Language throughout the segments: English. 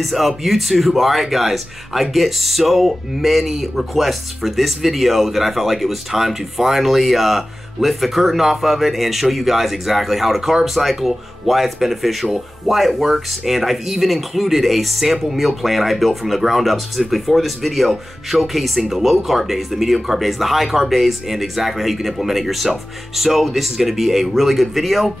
is up, YouTube? Alright guys, I get so many requests for this video that I felt like it was time to finally lift the curtain off of it and show you guys exactly how to carb cycle, why it's beneficial, why it works, and I've even included a sample meal plan I built from the ground up specifically for this video, showcasing the low carb days, the medium carb days, the high carb days, and exactly how you can implement it yourself. So this is going to be a really good video.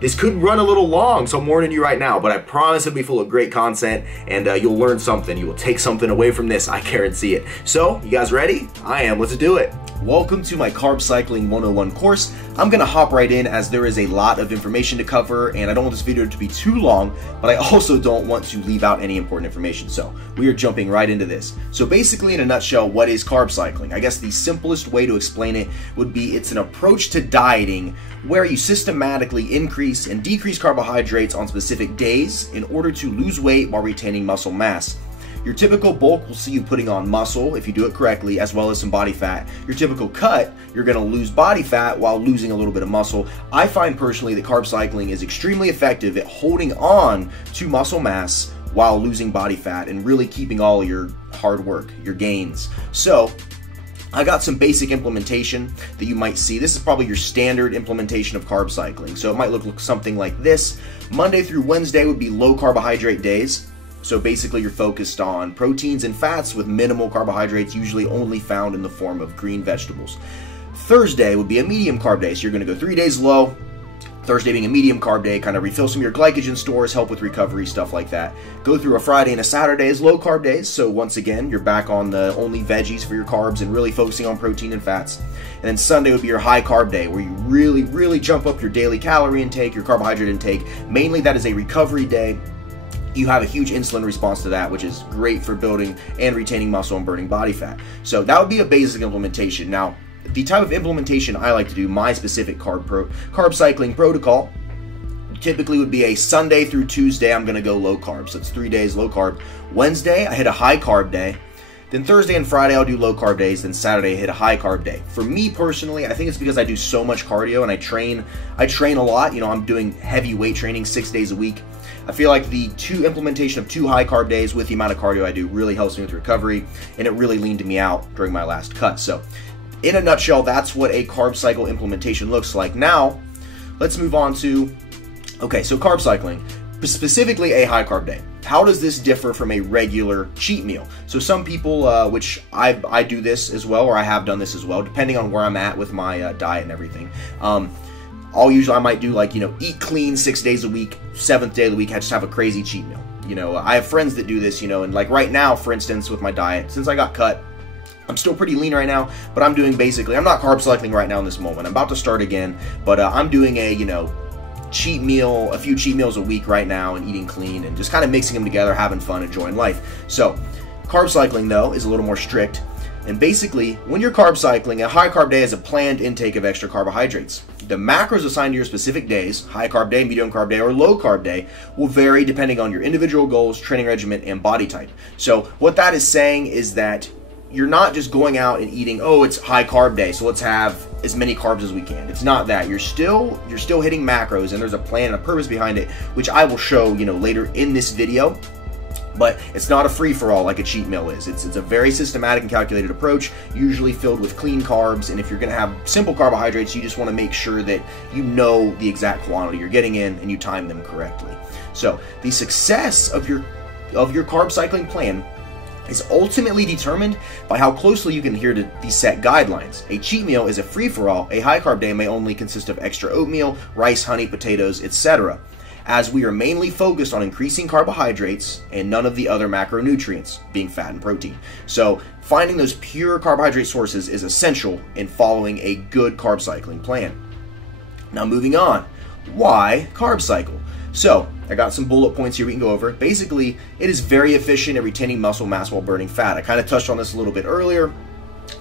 This could run a little long, so I'm warning you right now, but I promise it'll be full of great content, and you'll learn something. You will take something away from this, I guarantee it. So, you guys ready? I am. Let's do it. Welcome to my Carb Cycling 101 course. I'm going to hop right in as there is a lot of information to cover, and I don't want this video to be too long, but I also don't want to leave out any important information, so we are jumping right into this. So basically, in a nutshell, what is carb cycling? I guess the simplest way to explain it would be it's an approach to dieting where you systematically increase and decrease carbohydrates on specific days in order to lose weight while retaining muscle mass. Your typical bulk will see you putting on muscle if you do it correctly, as well as some body fat. Your typical cut, you're going to lose body fat while losing a little bit of muscle. I find personally that carb cycling is extremely effective at holding on to muscle mass while losing body fat and really keeping all your hard work, your gains. So I got some basic implementation that you might see. This is probably your standard implementation of carb cycling. So it might look something like this. Monday through Wednesday would be low carbohydrate days. So basically you're focused on proteins and fats with minimal carbohydrates, usually only found in the form of green vegetables. Thursday would be a medium carb day. So you're going to go 3 days low. Thursday being a medium carb day, kind of refill some of your glycogen stores, help with recovery, stuff like that. Go through a Friday and a Saturday as low carb days. So once again, you're back on the only veggies for your carbs and really focusing on protein and fats. And then Sunday would be your high carb day where you really jump up your daily calorie intake, your carbohydrate intake. Mainly that is a recovery day. You have a huge insulin response to that, which is great for building and retaining muscle and burning body fat. So that would be a basic implementation. Now, the type of implementation I like to do, my specific carb cycling protocol, typically would be a Sunday through Tuesday, I'm going to go low carb. So it's 3 days low carb. Wednesday, I hit a high carb day. Then Thursday and Friday, I'll do low carb days. Then Saturday, I hit a high carb day. For me personally, I think it's because I do so much cardio and I train a lot. You know, I'm doing heavy weight training 6 days a week. I feel like the implementation of 2 high carb days with the amount of cardio I do really helps me with recovery, and it really leaned me out during my last cut. So in a nutshell, that's what a carb cycle implementation looks like. Now, let's move on to, okay, so carb cycling, specifically a high carb day. How does this differ from a regular cheat meal? So some people, which I do this as well, or I have done this as well, depending on where I'm at with my diet and everything. I might do like, eat clean 6 days a week, 7th day of the week, I just have a crazy cheat meal. I have friends that do this, and like right now, for instance, with my diet, since I got cut, I'm still pretty lean right now, but I'm doing I'm not carb cycling right now in this moment. I'm about to start again, but I'm doing a, cheat meal, a few cheat meals a week right now and eating clean and just kind of mixing them together, having fun, enjoying life. So carb cycling though is a little more strict. And basically, when you're carb cycling, a high carb day is a planned intake of extra carbohydrates. The macros assigned to your specific days, high carb day, medium carb day, or low carb day, will vary depending on your individual goals, training regimen, and body type. So what that is saying is that you're not just going out and eating, oh, it's high carb day, so let's have as many carbs as we can. It's not that. You're still hitting macros, and there's a plan and a purpose behind it, which I will show, later in this video. But it's not a free-for-all like a cheat meal is. It's a very systematic and calculated approach, usually filled with clean carbs. And if you're going to have simple carbohydrates, you just want to make sure that you know the exact quantity you're getting in and you time them correctly. So the success of your carb cycling plan is ultimately determined by how closely you can adhere to these set guidelines. A cheat meal is a free-for-all. A high-carb day may only consist of extra oatmeal, rice, honey, potatoes, etc., as we are mainly focused on increasing carbohydrates and none of the other macronutrients, being fat and protein. So finding those pure carbohydrate sources is essential in following a good carb cycling plan. Now moving on, why carb cycle? So I got some bullet points here we can go over. Basically, it is very efficient at retaining muscle mass while burning fat. I kind of touched on this a little bit earlier,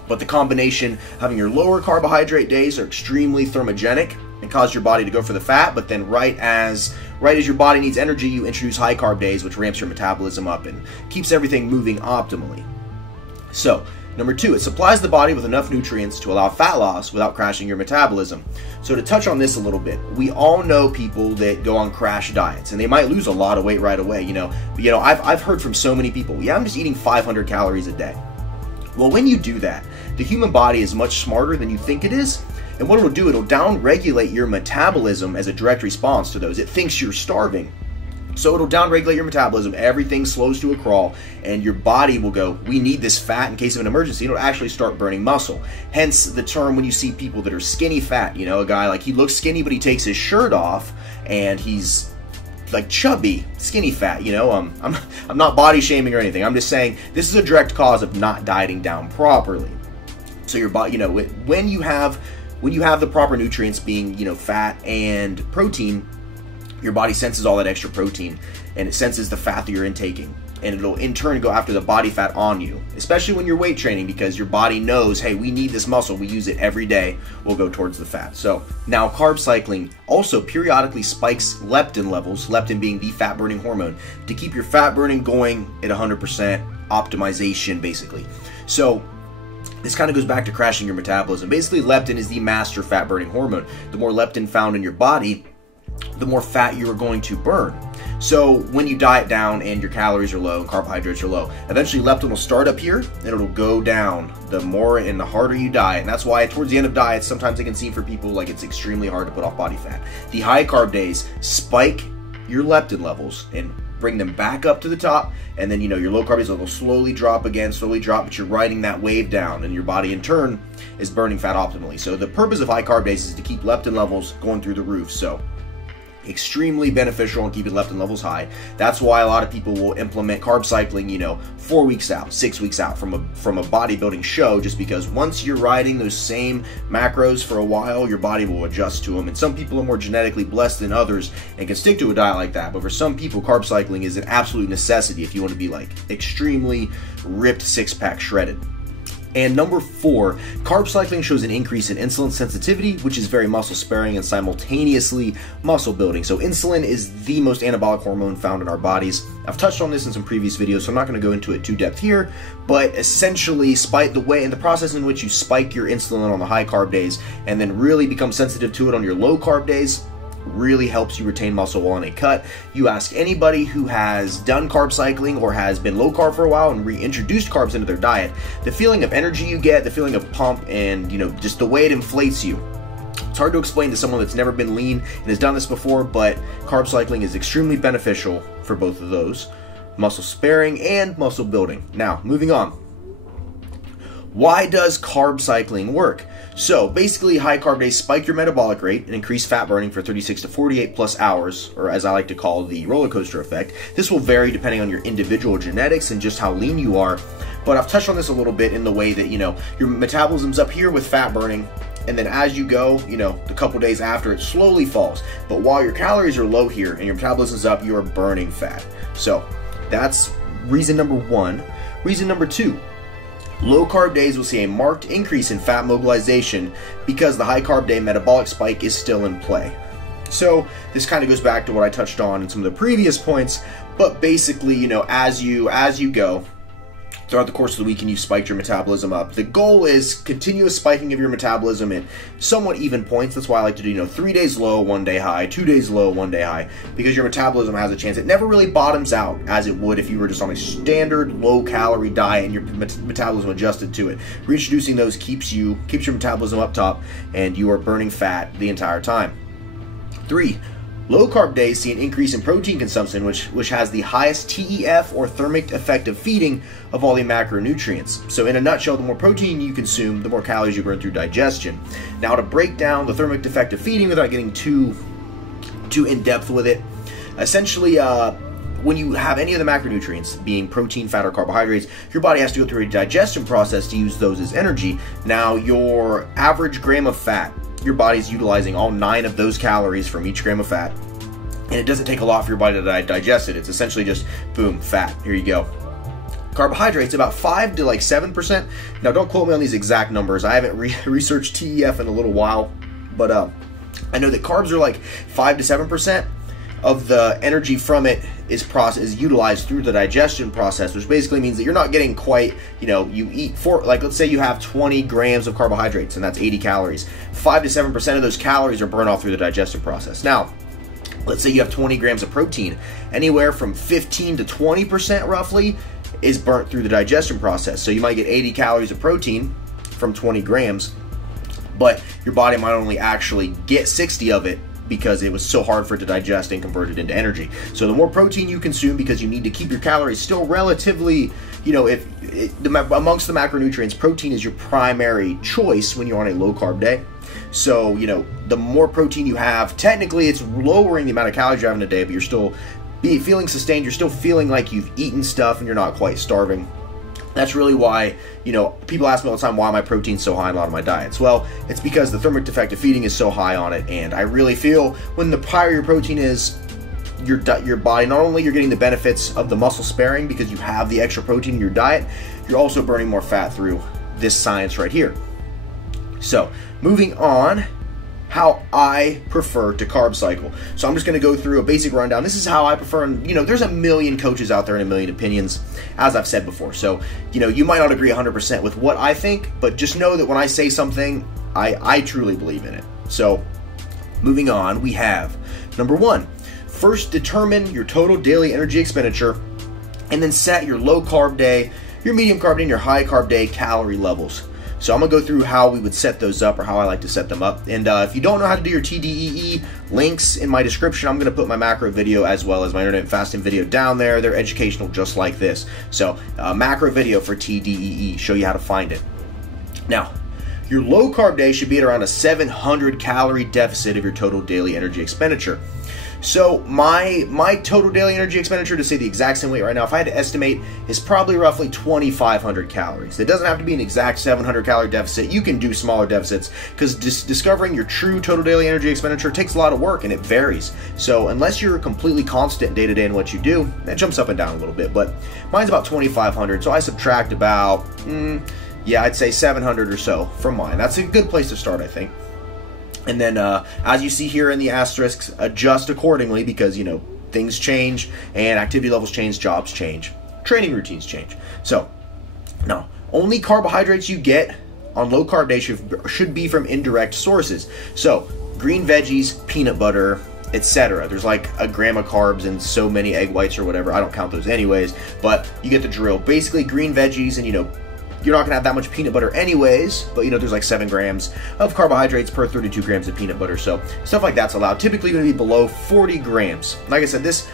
but the combination having your lower carbohydrate days are extremely thermogenic and cause your body to go for the fat, but then right as your body needs energy, you introduce high carb days, which ramps your metabolism up and keeps everything moving optimally. So Number 2, it supplies the body with enough nutrients to allow fat loss without crashing your metabolism. So to touch on this a little bit, we all know people that go on crash diets, and they might lose a lot of weight right away, I've heard from so many people, I'm just eating 500 calories a day. Well, when you do that, the human body is much smarter than you think it is, and what it'll do, it'll down-regulate your metabolism as a direct response to those. It thinks you're starving. So it'll down-regulate your metabolism, everything slows to a crawl, and your body will go, we need this fat in case of an emergency. It'll actually start burning muscle. Hence the term when you see people that are skinny fat, a guy like he looks skinny but he takes his shirt off and he's like chubby, skinny fat, I'm not body shaming or anything. I'm just saying this is a direct cause of not dieting down properly. So your body, when you have the proper nutrients being, fat and protein, your body senses all that extra protein and it senses the fat that you're intaking, and it'll in turn go after the body fat on you, especially when you're weight training, because your body knows, hey, we need this muscle, we use it every day, we'll go towards the fat. So now carb cycling also periodically spikes leptin levels, leptin being the fat burning hormone, to keep your fat burning going at 100% optimization basically. So this kind of goes back to crashing your metabolism. Basically, leptin is the master fat burning hormone. The more leptin found in your body, the more fat you are going to burn. So when you diet down and your calories are low and carbohydrates are low, eventually leptin will start up here and it'll go down the more and the harder you diet. And that's why towards the end of diets, sometimes it can seem for people like it's extremely hard to put off body fat. The high carb days spike your leptin levels and bring them back up to the top, and then your low carb days will slowly drop again, but you're riding that wave down, and your body in turn is burning fat optimally. So the purpose of high carb days is to keep leptin levels going through the roof. So extremely beneficial in keeping leptin levels high. That's why a lot of people will implement carb cycling, 4 weeks out, 6 weeks out from a bodybuilding show, just because once you're riding those same macros for a while, your body will adjust to them. And some people are more genetically blessed than others and can stick to a diet like that. But for some people, carb cycling is an absolute necessity if you want to be like extremely ripped, six-pack shredded. And number 4, carb cycling shows an increase in insulin sensitivity, which is very muscle sparing and simultaneously muscle building. So insulin is the most anabolic hormone found in our bodies. I've touched on this in some previous videos, so I'm not going to go into it too depth here, but essentially the process in which you spike your insulin on the high carb days and then really become sensitive to it on your low carb days really helps you retain muscle while on a cut. You ask anybody who has done carb cycling or has been low carb for a while and reintroduced carbs into their diet, the feeling of energy you get, the feeling of pump, and just the way it inflates you. It's hard to explain to someone that's never been lean and has done this before, but carb cycling is extremely beneficial for both of those, muscle sparing and muscle building. Now, moving on. Why does carb cycling work? So basically, high carb days spike your metabolic rate and increase fat burning for 36 to 48 plus hours, or as I like to call the roller coaster effect. This will vary depending on your individual genetics and just how lean you are, but I've touched on this a little bit in the way that, your metabolism's up here with fat burning, and then as you go, a couple days after, it slowly falls. But while your calories are low here and your metabolism's up, you are burning fat. So that's reason number 1. Reason number 2. Low carb days will see a marked increase in fat mobilization because the high carb day metabolic spike is still in play. So this kind of goes back to what I touched on in some of the previous points, but basically, as you go throughout the course of the week and you spiked your metabolism up, the goal is continuous spiking of your metabolism at somewhat even points. That's why I like to do 3 days low, 1 day high, 2 days low, 1 day high, because your metabolism has a chance. It never really bottoms out as it would if you were just on a standard low calorie diet and your metabolism adjusted to it. Reintroducing those keeps your metabolism up top and you are burning fat the entire time. 3. Low carb days see an increase in protein consumption, which has the highest TEF or thermic effect of feeding of all the macronutrients. So in a nutshell, the more protein you consume, the more calories you burn through digestion. Now to break down the thermic effect of feeding without getting too in depth with it, essentially when you have any of the macronutrients, being protein, fat, or carbohydrates, your body has to go through a digestion process to use those as energy. Now your average gram of fat, your body's utilizing all 9 of those calories from each gram of fat, and it doesn't take a lot for your body to digest it. It's essentially just, boom, fat, here you go. Carbohydrates, about 5 to 7%. Now don't quote me on these exact numbers. I haven't researched TEF in a little while, but I know that carbs are 5 to 7%. of the energy from it is utilized through the digestion process, which basically means that you're not getting quite, you eat like let's say you have 20 grams of carbohydrates and that's 80 calories. 5 to 7% of those calories are burned off through the digestion process. Now, let's say you have 20 grams of protein. Anywhere from 15 to 20% roughly is burnt through the digestion process. So you might get 80 calories of protein from 20 grams, but your body might only actually get 60 of it because it was so hard for it to digest and convert it into energy. So the more protein you consume, because you need to keep your calories still relatively, amongst the macronutrients, protein is your primary choice when you're on a low carb day. So, the more protein you have, technically it's lowering the amount of calories you're having a day, but you're still feeling sustained. You're still feeling like you've eaten stuff and you're not quite starving. That's really why, people ask me all the time, why my protein's so high in a lot of my diets. Well, it's because the thermic effect of feeding is so high on it, and I really feel when the higher your protein is, your body, not only you're getting the benefits of the muscle sparing because you have the extra protein in your diet, you're also burning more fat through this science right here. So, moving on, how I prefer to carb cycle. So I'm just going to go through a basic rundown. This is how I prefer, and there's a million coaches out there and a million opinions, as I've said before. So, you might not agree 100% with what I think, but just know that when I say something, I truly believe in it. So, moving on, we have number 1, first determine your total daily energy expenditure, and then set your low carb day, your medium carb day, and your high carb day calorie levels. So I'm going to go through how we would set those up, or how I like to set them up. And if you don't know how to do your TDEE, links in my description. I'm going to put my macro video as well as my intermittent fasting video down there. They're educational just like this. So macro video for TDEE, show you how to find it. Now, your low carb day should be at around a 700 calorie deficit of your total daily energy expenditure. So my total daily energy expenditure, to say the exact same weight right now, if I had to estimate, is probably roughly 2,500 calories. It doesn't have to be an exact 700 calorie deficit. You can do smaller deficits because discovering your true total daily energy expenditure takes a lot of work and it varies. So unless you're completely constant day to day in what you do, that jumps up and down a little bit. But mine's about 2,500, so I subtract about, I'd say 700 or so from mine. That's a good place to start, I think. And then, as you see here in the asterisks, adjust accordingly because, things change and activity levels change, jobs change, training routines change. So, now, only carbohydrates you get on low carb day should be from indirect sources. So, green veggies, peanut butter, etc. There's like a gram of carbs and so many egg whites or whatever. I don't count those anyways, but you get the drill. Basically, green veggies and, you're not going to have that much peanut butter anyways, but there's like 7 grams of carbohydrates per 32 grams of peanut butter. So stuff like that's allowed. Typically going to be below 40 grams. Like I said, this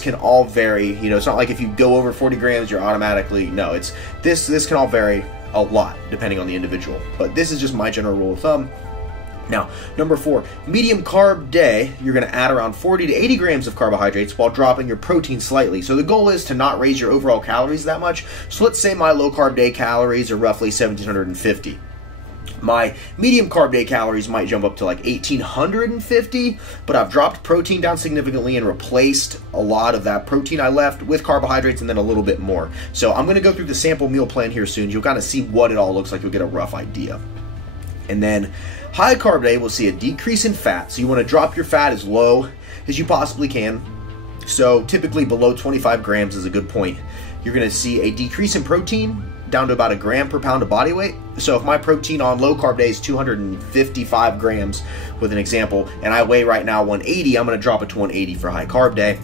can all vary. It's not like if you go over 40 grams, you're automatically, no, this can all vary a lot depending on the individual. But this is just my general rule of thumb. Now, number 4, medium carb day, you're going to add around 40 to 80 grams of carbohydrates while dropping your protein slightly. So the goal is to not raise your overall calories that much. So let's say my low carb day calories are roughly 1,750. My medium carb day calories might jump up to like 1,850, but I've dropped protein down significantly and replaced a lot of that protein I left with carbohydrates and then a little bit more. So I'm going to go through the sample meal plan here soon. You'll kind of see what it all looks like. You'll get a rough idea. And then high carb day will see a decrease in fat. So you want to drop your fat as low as you possibly can. So typically below 25 grams is a good point. You're going to see a decrease in protein down to about a gram per pound of body weight. So if my protein on low carb day is 255 grams with an example, and I weigh right now 180, I'm going to drop it to 180 for high carb day.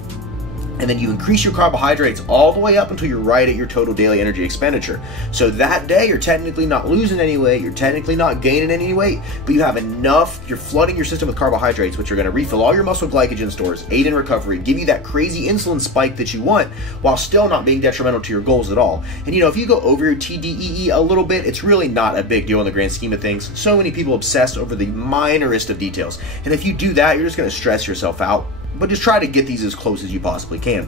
And then you increase your carbohydrates all the way up until you're right at your total daily energy expenditure. So that day, you're technically not losing any weight, you're technically not gaining any weight, but you have enough, you're flooding your system with carbohydrates, which are going to refill all your muscle glycogen stores, aid in recovery, give you that crazy insulin spike that you want, while still not being detrimental to your goals at all. And if you go over your TDEE a little bit, it's really not a big deal in the grand scheme of things. So many people obsess over the minorest of details. And if you do that, you're just going to stress yourself out. But just try to get these as close as you possibly can.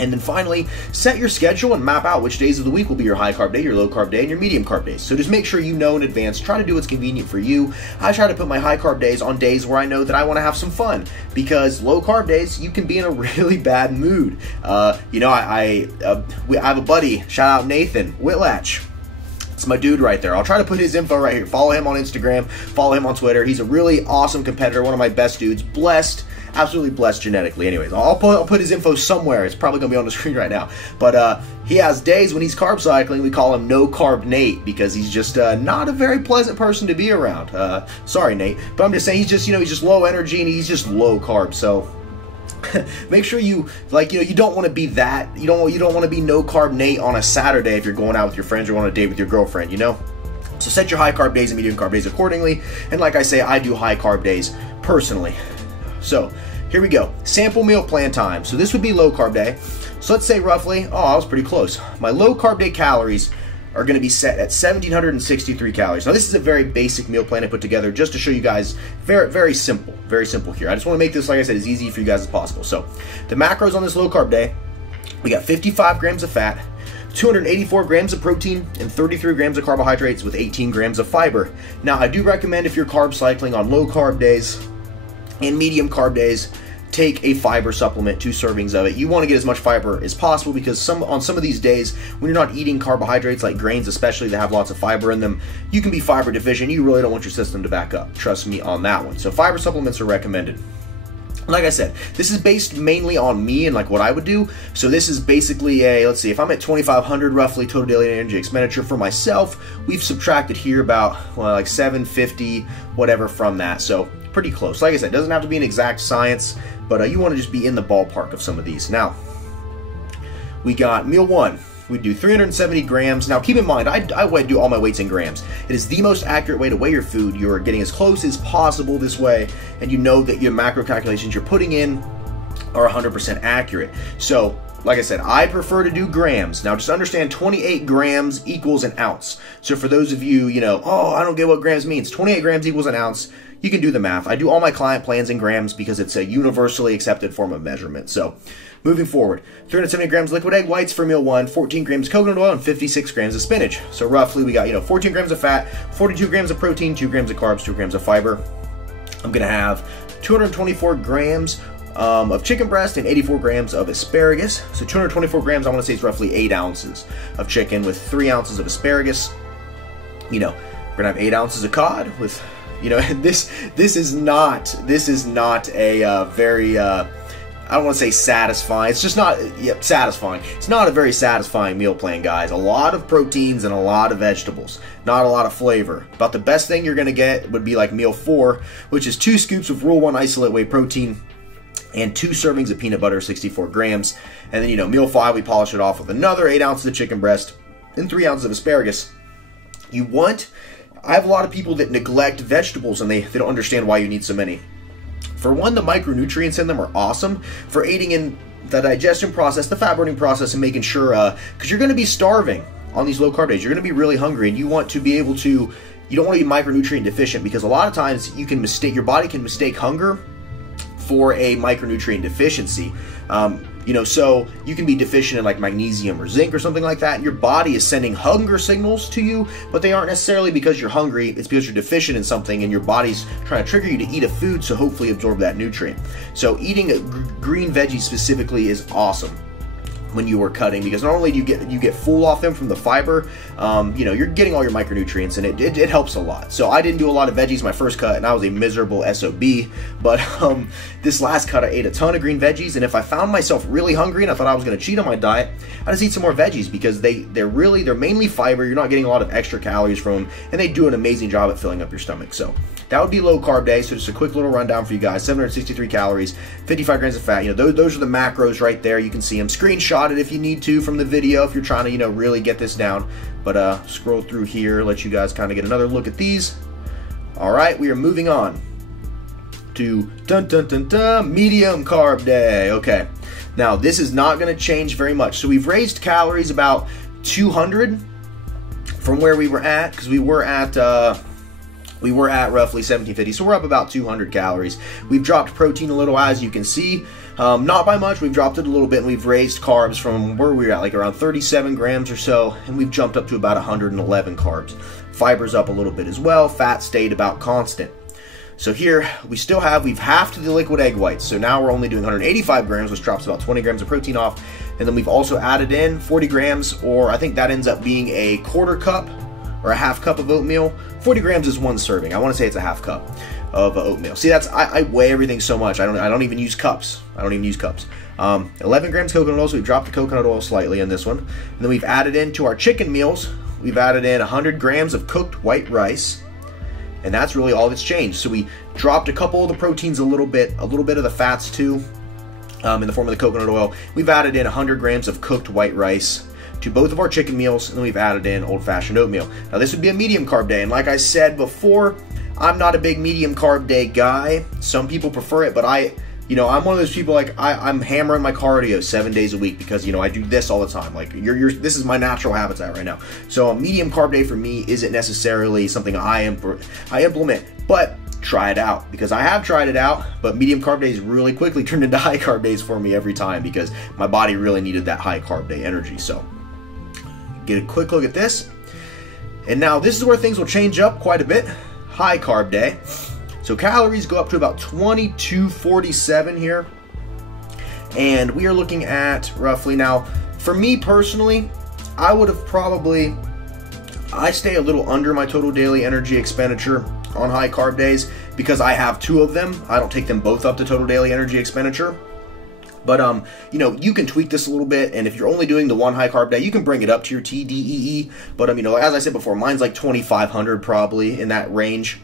And then finally, set your schedule and map out which days of the week will be your high carb day, your low carb day, and your medium carb days. So just make sure you know in advance. Try to do what's convenient for you. I try to put my high carb days on days where I know that I want to have some fun, because low carb days, you can be in a really bad mood. I have a buddy, shout out Nathan Whitlatch. It's my dude right there. I'll try to put his info right here. Follow him on Instagram. Follow him on Twitter. He's a really awesome competitor, one of my best dudes. Blessed, absolutely blessed genetically. Anyways, I'll put his info somewhere. It's probably going to be on the screen right now. But he has days when he's carb cycling. We call him No Carb Nate because he's just not a very pleasant person to be around. Sorry, Nate. But I'm just saying he's just low energy and he's just low carb. So make sure you you don't want to be that. You don't want to be No Carb Nate on a Saturday if you're going out with your friends or on a date with your girlfriend, you know? So set your high carb days and medium carb days accordingly. And like I say, I do high carb days personally. So here we go. Sample meal plan time. So this would be low carb day. So let's say roughly, oh, I was pretty close. My low carb day calories are going to be set at 1,763 calories. Now this is a very basic meal plan I put together just to show you guys, very simple here. I just want to make this, like I said, as easy for you guys as possible. So the macros on this low carb day, we got 55 grams of fat, 284 grams of protein, and 33 grams of carbohydrates with 18 grams of fiber. Now I do recommend if you're carb cycling on low carb days and medium carb days, take a fiber supplement, 2 servings of it. You want to get as much fiber as possible because on some of these days, when you're not eating carbohydrates like grains especially that have lots of fiber in them, you can be fiber deficient. You really don't want your system to back up. Trust me on that one. So fiber supplements are recommended. Like I said, this is based mainly on me and like what I would do. So this is basically let's see, if I'm at 2,500 roughly total daily energy expenditure for myself, we've subtracted here about like 750, whatever from that. So pretty close. Like I said, it doesn't have to be an exact science, but you want to just be in the ballpark of some of these. Now, we got meal 1. We do 370 grams. Now, keep in mind, I do all my weights in grams. It is the most accurate way to weigh your food. You're getting as close as possible this way, and you know that your macro calculations you're putting in are 100% accurate. So, like I said, I prefer to do grams. Now, just understand 28 grams equals an ounce. So for those of you, oh, I don't get what grams means. 28 grams equals an ounce. You can do the math. I do all my client plans in grams because it's a universally accepted form of measurement. So moving forward, 370 grams liquid egg whites for meal 1, 14 grams coconut oil, and 56 grams of spinach. So roughly we got, 14 grams of fat, 42 grams of protein, 2 grams of carbs, 2 grams of fiber. I'm going to have 224 grams of chicken breast and 84 grams of asparagus. So 224 grams, I want to say it's roughly 8 ounces of chicken with 3 ounces of asparagus. We're going to have 8 ounces of cod with, this is not a very, I don't want to say satisfying. It's just not satisfying. It's not a very satisfying meal plan, guys. A lot of proteins and a lot of vegetables. Not a lot of flavor. About the best thing you're going to get would be like meal 4, which is 2 scoops of Rule 1 isolate whey protein and 2 servings of peanut butter, 64 grams. And then, meal 5, we polish it off with another 8 ounces of chicken breast and 3 ounces of asparagus. I have a lot of people that neglect vegetables and they don't understand why you need so many. For one, the micronutrients in them are awesome for aiding in the digestion process, the fat burning process, and making sure, because you're going to be starving on these low carb days. You're going to be really hungry and you want to be able to, you don't want to be micronutrient deficient because a lot of times your body can mistake hunger for a micronutrient deficiency. So you can be deficient in like magnesium or zinc or something like that, and your body is sending hunger signals to you, but they aren't necessarily because you're hungry. It's because you're deficient in something and your body's trying to trigger you to eat a food to hopefully absorb that nutrient. So eating green veggies specifically is awesome when you are cutting, because not only do you get full off them from the fiber, you're getting all your micronutrients, and it helps a lot. So I didn't do a lot of veggies my first cut, and I was a miserable SOB, but this last cut I ate a ton of green veggies, and if I found myself really hungry and I thought I was going to cheat on my diet, I just eat some more veggies because they're mainly fiber. You're not getting a lot of extra calories from them, and they do an amazing job at filling up your stomach. So that would be low carb day. So just a quick little rundown for you guys: 763 calories, 55 grams of fat. Those are the macros right there. You can see them. Screenshot it if you need to from the video if you're trying to really get this down. But scroll through here, let you guys kind of get another look at these. All right, we are moving on to medium carb day. Okay, now this is not going to change very much. So we've raised calories about 200 from where we were at, because we were at roughly 1750, so we're up about 200 calories. We've dropped protein a little, as you can see, not by much. We've dropped it a little bit, and we've raised carbs from where we were at, like around 37 grams or so, and we've jumped up to about 111 carbs. Fiber's up a little bit as well. Fat stayed about constant. So here we've halved the liquid egg whites. So now we're only doing 185 grams, which drops about 20 grams of protein off. And then we've also added in 40 grams, or I think that ends up being a quarter cup or a half cup of oatmeal. 40 grams is 1 serving. I want to say it's a half cup of oatmeal. See, that's I weigh everything so much. I don't even use cups. 11 grams coconut oil, so we've dropped the coconut oil slightly in this one. And then we've added into our chicken meals, we've added in 100 grams of cooked white rice. And that's really all that's changed. So we dropped a couple of the proteins a little bit of the fats too, in the form of the coconut oil. We've added in 100 grams of cooked white rice to both of our chicken meals, and then we've added in old-fashioned oatmeal. Now this would be a medium carb day, and like I said before, I'm not a big medium carb day guy. Some people prefer it, but I'm one of those people, like, I'm hammering my cardio 7 days a week because, I do this all the time. Like, this is my natural habitat right now. So a medium carb day for me isn't necessarily something I implement, but try it out, because I have tried it out, but medium carb days really quickly turned into high carb days for me every time because my body really needed that high carb day energy. So get a quick look at this. And now this is where things will change up quite a bit. High carb day. So calories go up to about 2247 here. And we are looking at roughly, now for me personally, I stay a little under my total daily energy expenditure on high carb days because I have 2 of them. I don't take them both up to total daily energy expenditure. But, you can tweak this a little bit, and if you're only doing the 1 high carb day, you can bring it up to your TDEE. But, as I said before, mine's like 2,500 probably in that range.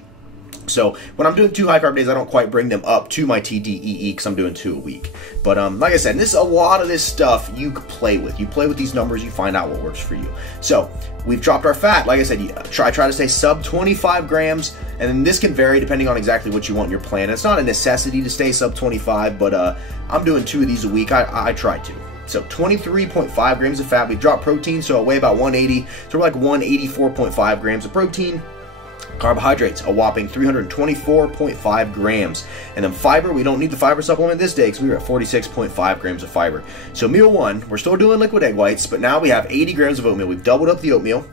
So when I'm doing 2 high carb days, I don't quite bring them up to my TDEE because I'm doing 2 a week. But like I said, a lot of this stuff you can play with. You play with these numbers, you find out what works for you. So we've dropped our fat. Like I said, try to stay sub 25 grams. And then this can vary depending on exactly what you want in your plan. It's not a necessity to stay sub 25, but I'm doing 2 of these a week. I try to. So 23.5 grams of fat. We've dropped protein, so I weigh about 180. So we're like 184.5 grams of protein. Carbohydrates, a whopping 324.5 grams. And then fiber, we don't need the fiber supplement this day because we were at 46.5 grams of fiber. So meal 1, we're still doing liquid egg whites, but now we have 80 grams of oatmeal. We've doubled up the oatmeal.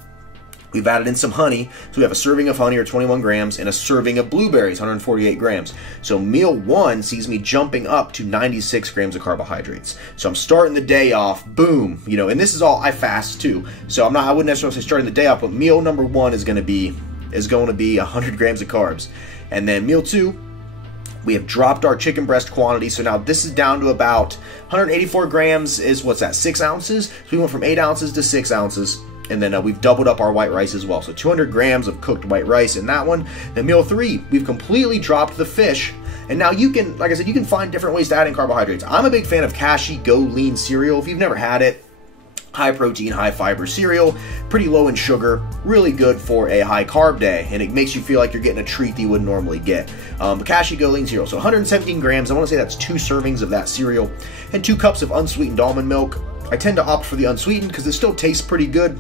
We've added in some honey, so we have a serving of honey, or 21 grams, and a serving of blueberries, 148 grams. So meal 1 sees me jumping up to 96 grams of carbohydrates. So I'm starting the day off, boom, and this is all, I fast too. So I wouldn't necessarily say starting the day off, but meal number 1 is going to be 100 grams of carbs. And then meal 2, we have dropped our chicken breast quantity. So now this is down to about 184 grams is, 6 ounces? So we went from 8 ounces to 6 ounces. And then we've doubled up our white rice as well. So 200 grams of cooked white rice in that one. Then meal 3, we've completely dropped the fish. And now you can, like I said, you can find different ways to add in carbohydrates. I'm a big fan of Kashi Go Lean cereal. If you've never had it, high protein, high fiber cereal, pretty low in sugar, really good for a high carb day, and it makes you feel like you're getting a treat that you wouldn't normally get. Kashi Go Lean cereal, so 117 grams, I want to say that's 2 servings of that cereal, and 2 cups of unsweetened almond milk. I tend to opt for the unsweetened because it still tastes pretty good,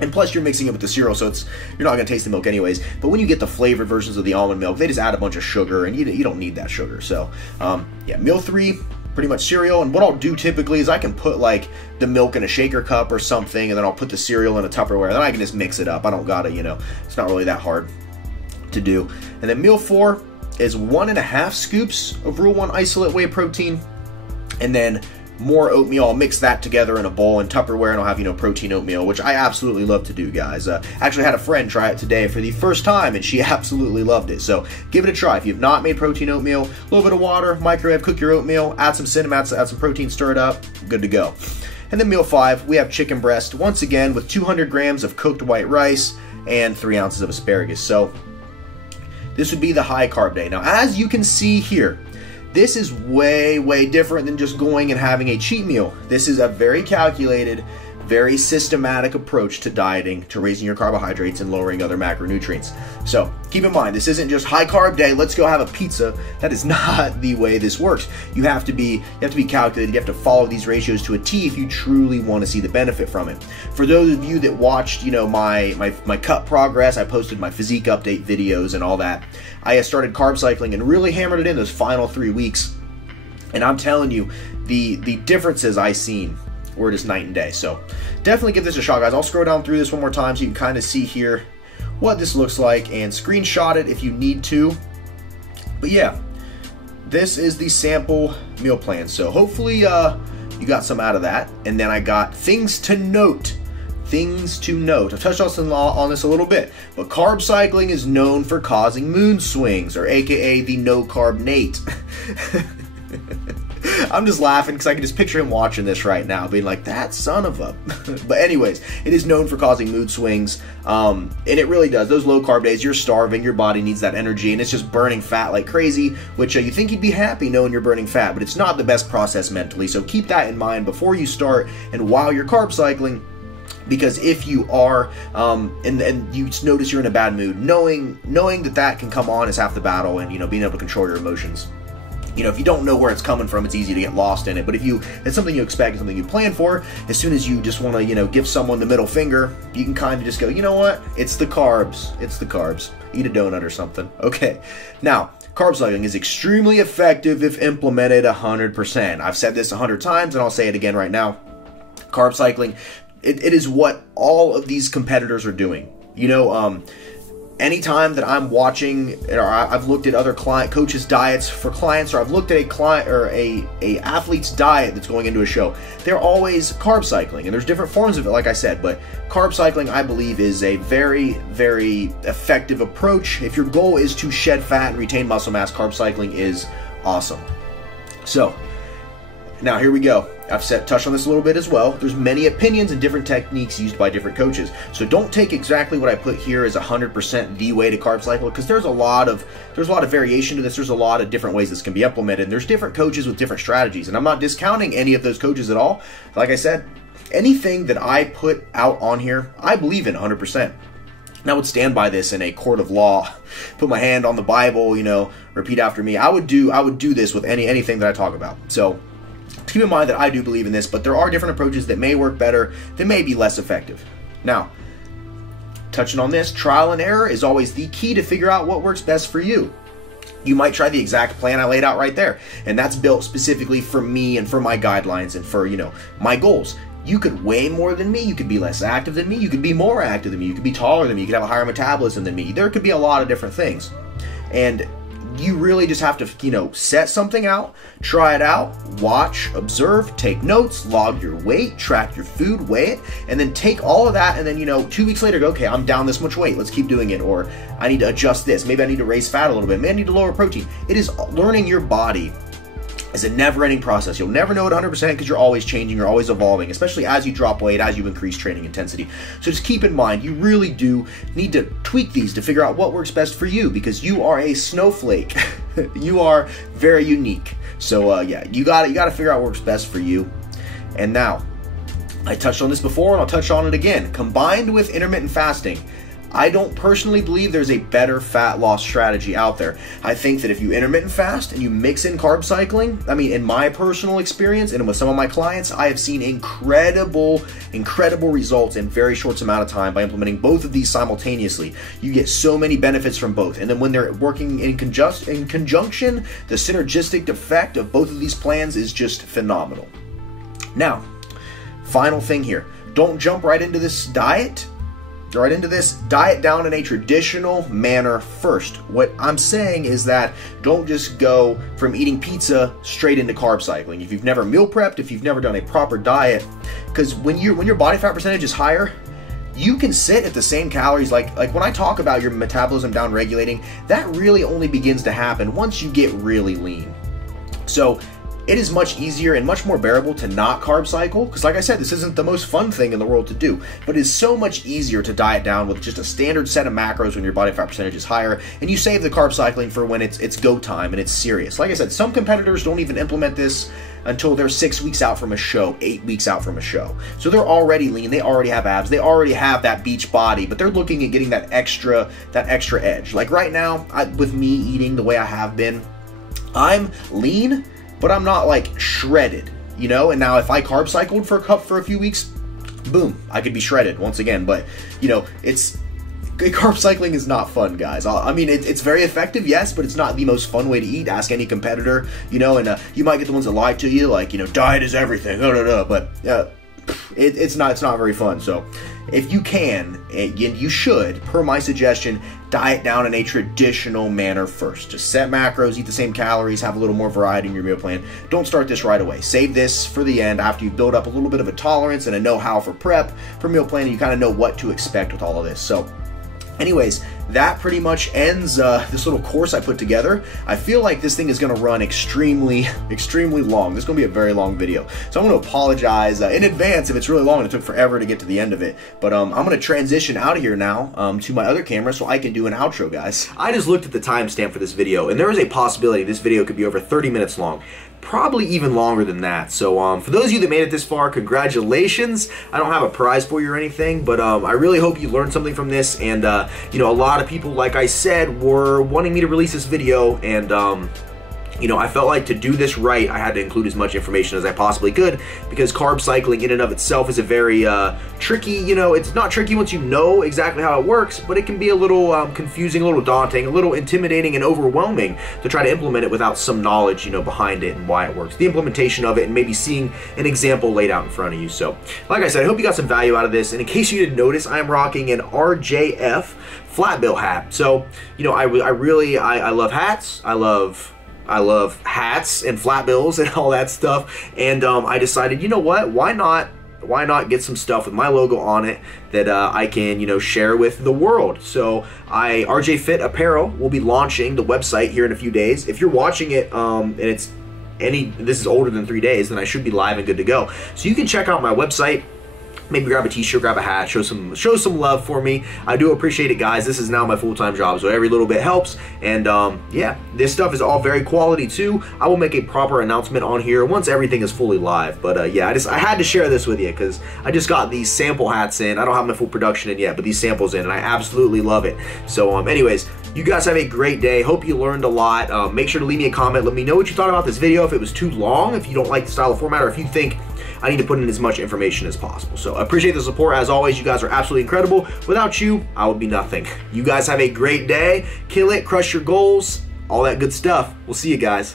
and plus you're mixing it with the cereal, so you're not going to taste the milk anyways. But when you get the flavored versions of the almond milk, they just add a bunch of sugar, and you don't need that sugar. So yeah, meal 3, pretty much cereal. And what I'll do typically is I can put like the milk in a shaker cup or something, and then I'll put the cereal in a Tupperware, and then I can just mix it up. I don't gotta, it's not really that hard to do. And then meal 4 is 1.5 scoops of Rule 1 isolate whey protein, and then more oatmeal. I'll mix that together in a bowl in Tupperware, and I'll have, protein oatmeal, which I absolutely love to do, guys. Actually had a friend try it today for the first time, and she absolutely loved it. So give it a try. If you've not made protein oatmeal, a little bit of water, microwave, cook your oatmeal, add some cinnamon, add some protein, stir it up, good to go. And then meal 5, we have chicken breast, once again with 200 grams of cooked white rice and 3 ounces of asparagus. So this would be the high carb day. Now, as you can see here, this is way, way different than just going and having a cheat meal. This is a very calculated, very systematic approach to dieting, to raising your carbohydrates and lowering other macronutrients. So keep in mind, this isn't just high carb day, let's go have a pizza. That is not the way this works. You have to be calculated. You have to follow these ratios to a T if you truly want to see the benefit from it. For those of you that watched, my cut progress, I posted my physique update videos and all that. I started carb cycling and really hammered it in those final 3 weeks. And I'm telling you, the differences I seen were just night and day. So definitely give this a shot, guys. I'll scroll down through this one more time so you can kind of see here what this looks like and screenshot it if you need to. But yeah, this is the sample meal plan. So hopefully you got some out of that. And then I got things to note things to note. I've touched on this a little bit, but carb cycling is known for causing mood swings, or aka the no-carb Nate. I'm just laughing because I can just picture him watching this right now, being like, that son of a... But anyways, it is known for causing mood swings, and it really does. Those low-carb days, you're starving, your body needs that energy, and it's just burning fat like crazy, which you think you'd be happy knowing you're burning fat, but it's not the best process mentally, so keep that in mind before you start and while you're carb cycling. Because if you are, and you notice you're in a bad mood, knowing that can come on is half the battle, and, being able to control your emotions. If you don't know where it's coming from, it's easy to get lost in it. But if it's something you expect, something you plan for, as soon as you just want to, give someone the middle finger, you can kind of just go, you know what? It's the carbs. It's the carbs. Eat a donut or something. Okay. Now, carb cycling is extremely effective if implemented 100%. I've said this 100 times, and I'll say it again right now. Carb cycling, it is what all of these competitors are doing. Anytime that I'm watching, or I've looked at other coaches' diets for clients, or I've looked at a client or a athlete's diet that's going into a show, they're always carb cycling, and there's different forms of it, like I said, but carb cycling, I believe, is a very, very effective approach. If your goal is to shed fat and retain muscle mass, carb cycling is awesome. So, now here we go. I've touched on this a little bit as well. There's many opinions and different techniques used by different coaches. So don't take exactly what I put here as 100% the way to carb cycle, because there's a lot of variation to this. There's a lot of different ways this can be implemented. And there's different coaches with different strategies. And I'm not discounting any of those coaches at all. Like I said, anything that I put out on here, I believe in 100%. And I would stand by this in a court of law, put my hand on the Bible, repeat after me. I would do this with anything that I talk about. So keep in mind that I do believe in this, but there are different approaches that may work better, that may be less effective. Now, touching on this, trial and error is always the key to figure out what works best for you. You might try the exact plan I laid out right there, and that's built specifically for me and for my guidelines and for, my goals. You could weigh more than me, you could be less active than me, you could be more active than me, you could be taller than me, you could have a higher metabolism than me. There could be a lot of different things. And you really just have to, set something out, try it out, watch, observe, take notes, log your weight, track your food, weigh it, and then take all of that, and then, 2 weeks later, go, okay, I'm down this much weight, let's keep doing it, or I need to adjust this, maybe I need to raise fat a little bit, maybe I need to lower protein. It is learning your body is a never-ending process. You'll never know it 100% because you're always changing, you're always evolving, especially as you drop weight, as you increase training intensity. So just keep in mind, you really do need to tweak these to figure out what works best for you, because you are a snowflake. You are very unique. So yeah, you gotta figure out what works best for you. And now, I touched on this before and I'll touch on it again. Combined with intermittent fasting, I don't personally believe there's a better fat loss strategy out there. I think that if you intermittent fast and you mix in carb cycling, in my personal experience and with some of my clients, I have seen incredible results in very short amount of time by implementing both of these simultaneously. You get so many benefits from both. And then when they're working in conjunction, the synergistic effect of both of these plans is just phenomenal. Now, final thing here. Don't jump right into this diet down in a traditional manner first. What I'm saying is that don't just go from eating pizza straight into carb cycling. If you've never meal prepped, if you've never done a proper diet, because when your body fat percentage is higher, you can sit at the same calories. Like when I talk about your metabolism down regulating, that really only begins to happen once you get really lean. So it is much easier and much more bearable to not carb cycle, because like I said, this isn't the most fun thing in the world to do, but it is so much easier to diet down with just a standard set of macros when your body fat percentage is higher, and you save the carb cycling for when it's go time and it's serious. Like I said, some competitors don't even implement this until they're 6 weeks out from a show, 8 weeks out from a show. So they're already lean, they already have abs, they already have that beach body, but they're looking at getting that extra edge. Like right now, with me eating the way I have been, I'm lean, but I'm not like shredded, and now if I carb cycled for a few weeks, boom, I could be shredded once again. But carb cycling is not fun, guys. It's very effective, yes, but it's not the most fun way to eat. Ask any competitor, and you might get the ones that lie to you, like, diet is everything, but it's not very fun. So if you can, and you should, per my suggestion, diet down in a traditional manner first. Just set macros, eat the same calories, have a little more variety in your meal plan. Don't start this right away. Save this for the end after you build up a little bit of a tolerance and a know-how for prep, for meal planning. You kind of know what to expect with all of this. So anyways, that pretty much ends this little course I put together. I feel like this thing is going to run extremely long. This is going to be a very long video. So I'm going to apologize in advance if it's really long and it took forever to get to the end of it. But I'm going to transition out of here now to my other camera so I can do an outro, guys. I just looked at the timestamp for this video, and there is a possibility this video could be over 30 minutes long. Probably even longer than that. So for those of you that made it this far, congratulations. I don't have a prize for you or anything, but I really hope you learned something from this. And you know, a lot of people, like I said, were wanting me to release this video, and you know, I felt like to do this right, I had to include as much information as I possibly could, because carb cycling in and of itself is a very tricky, you know, it's not tricky once you know exactly how it works, but it can be a little confusing, a little daunting, a little intimidating and overwhelming to try to implement it without some knowledge, you know, behind it and why it works. The implementation of it and maybe seeing an example laid out in front of you. So, like I said, I hope you got some value out of this. And in case you didn't notice, I am rocking an RJF flat bill hat. So, you know, I love hats. I love hats and flat bills and all that stuff, and I decided, you know what, why not get some stuff with my logo on it that I can, you know, share with the world. So RJ Fit Apparel will be launching the website here in a few days. If you're watching it and this is older than 3 days, then I should be live and good to go. So you can check out my website. Maybe grab a t-shirt, grab a hat, show some love for me. I do appreciate it, guys. This is now my full-time job, so every little bit helps. And yeah, this stuff is all very quality too. I will make a proper announcement on here once everything is fully live. But yeah, I had to share this with you because I just got these sample hats in. I don't have my full production in yet, but these samples in, and I absolutely love it. So anyways, you guys have a great day. Hope you learned a lot. Make sure to leave me a comment. Let me know what you thought about this video. If it was too long, if you don't like the style of format, or if you think I need to put in as much information as possible. So I appreciate the support. As always, you guys are absolutely incredible. Without you, I would be nothing. You guys have a great day. Kill it, crush your goals, all that good stuff. We'll see you guys.